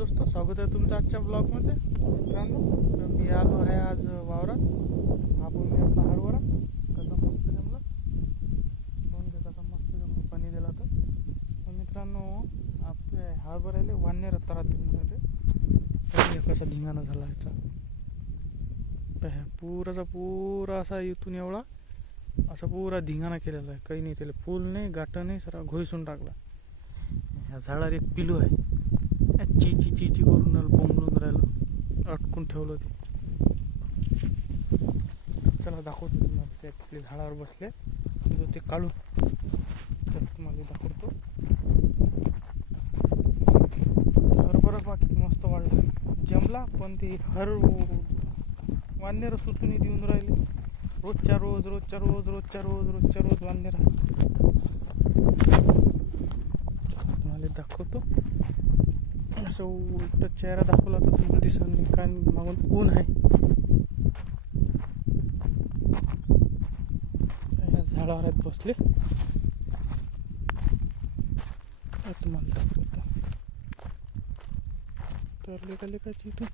दोस्तों, स्वागत आहे तुमचं आजच्या ब्लॉगमध्ये. मित्रांनो, मी आलो आहे आज वावरात. आपण आपला हरभरा कसा मस्त जमला, कसा मस्त जमला, पाणी दिला तर मित्रांनो आपल्या हरभऱ्याला वानर त्रास कसा धिंगाणा झाला याचा. पुराचा पुरा असा इथून एवढा असा पुरा धिंगाणा केलेला आहे. काही नाही, त्याला फूल नाही, गाठं नाही, सरा घोईसून टाकला. ह्या झाडावर एक पिलू आहे, ची ची ची ची करून बोंबलून राहिलं, अटकून ठेवलं ते. चला दाखवतो तुम्हाला, ते आपले झाडावर बसले ते काढून तर तुम्हाला दाखवतो. हरभरा बाकी मस्त वाढला, जमला, पण ते वानर सुचून देऊन राहिले. रोजच्या रोज वानर तुम्हाला दाखवतो. असं उलट चेहरा दाखवला तर तुम्हाला दिसत नाही, कारण मागून ऊन आहे. झाडावर आहेत बसले, तुम्हाला दाखवतो. तर लेकाची इथून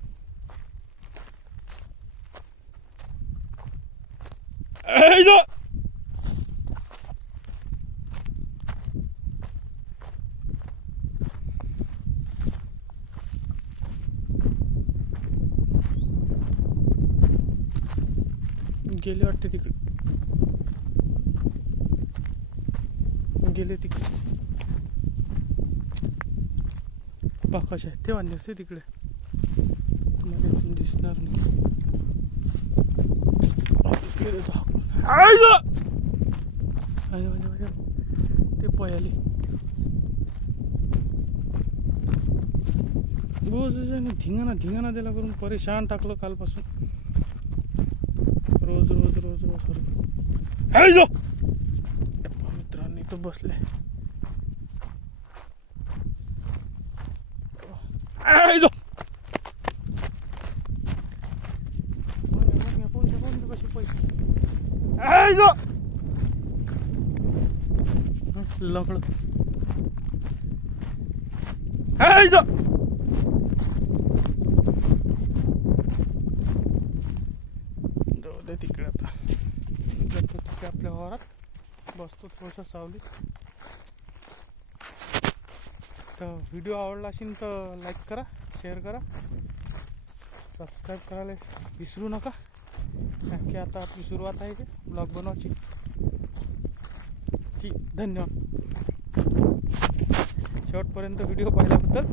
गेले वाटते, तिकडे गेले, तिकडे पाकाश आहे ते वांदे असते तिकडे, तुम्हाला इथून दिसणार नाही. ते पयाली रोज धिंगाणा दिला करून परेशान टाकलं कालपासून. रोज मित्रांनी तो बसले. लंगड तिकडे आता जातो, तिकडे आपल्या वावरात बसतो थोडंसं सावलीत. तर व्हिडिओ आवडला असेल तर लाईक करा, शेअर करा, सबस्क्राईब करायला विसरू नका. नक्की आता आपली सुरुवात आहे ब्लॉग बनवायची. धन्यवाद शेवटपर्यंत व्हिडिओ पाहिल्याबद्दल.